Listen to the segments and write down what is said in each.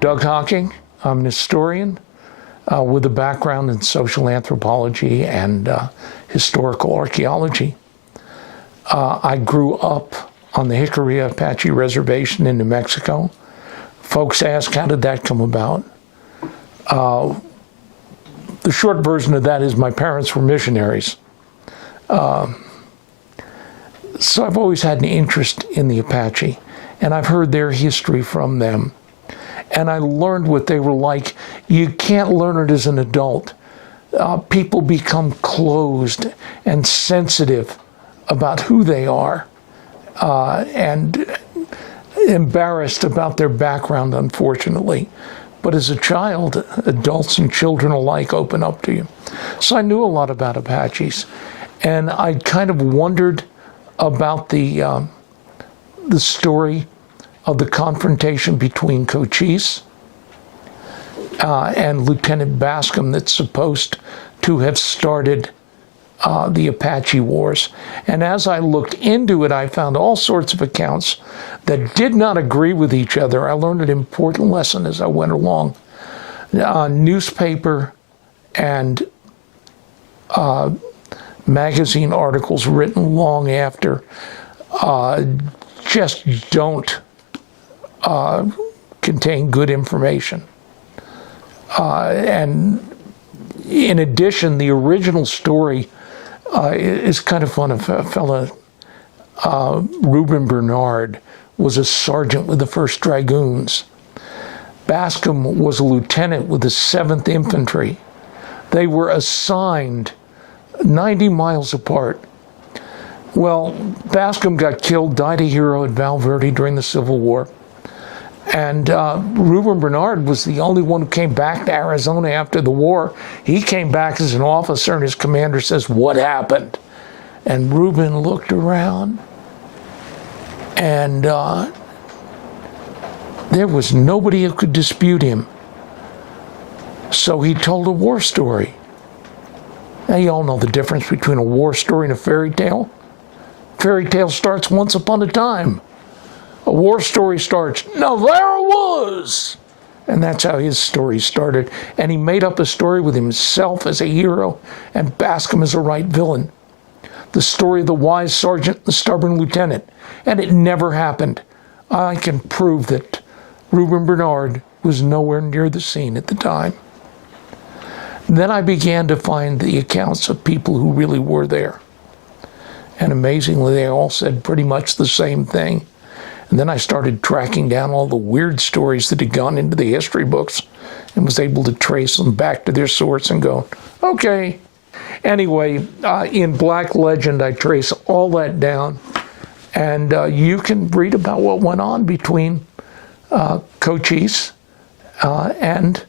Doug Hocking. I'm an historian with a background in social anthropology and historical archaeology. I grew up on the Chiricahua Apache Reservation in New Mexico. Folks ask, how did that come about? The short version of that is my parents were missionaries. So I've always had an interest in the Apache, and I've heard their history from them. And I learned what they were like. You can't learn it as an adult. People become closed and sensitive about who they are and embarrassed about their background, unfortunately. But as a child, adults and children alike open up to you. So I knew a lot about Apaches, and I kind of wondered about the story of the confrontation between Cochise and Lieutenant Bascom that's supposed to have started the Apache Wars. And as I looked into it, I found all sorts of accounts that did not agree with each other. I learned an important lesson as I went along. Newspaper and magazine articles written long after just don't contain good information. And in addition, the original story is kind of fun. A fellow, Reuben Bernard, was a sergeant with the 1st Dragoons. Bascom was a lieutenant with the 7th Infantry. They were assigned 90 miles apart. Well, Bascom got killed, died a hero at Valverde during the Civil War. And Reuben Bernard was the only one who came back to Arizona after the war. He came back as an officer, and his commander says, "What happened?" And Reuben looked around, and there was nobody who could dispute him. So he told a war story. Now, you all know the difference between a war story and a fairy tale. Fairy tale starts once upon a time. A war story starts, "Now there it was!" And that's how his story started. And he made up a story with himself as a hero and Bascom as a right villain. The story of the wise sergeant and the stubborn lieutenant. And it never happened. I can prove that Reuben Bernard was nowhere near the scene at the time. Then I began to find the accounts of people who really were there. And amazingly, they all said pretty much the same thing. And then I started tracking down all the weird stories that had gone into the history books and was able to trace them back to their source and go, okay. Anyway, in Black Legend, I trace all that down. And you can read about what went on between Cochise and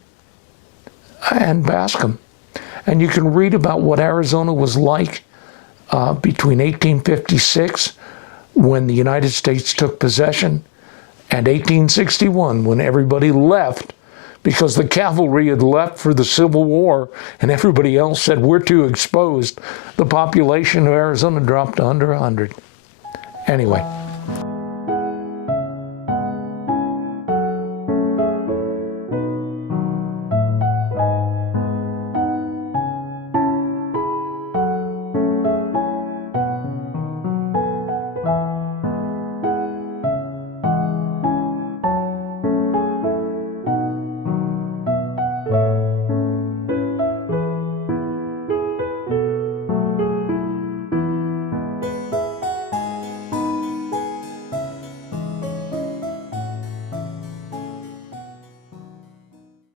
Bascom. And you can read about what Arizona was like between 1856, when the United States took possession, and 1861, when everybody left because the cavalry had left for the Civil War and everybody else said, we're too exposed. The population of Arizona dropped to under 100. Anyway.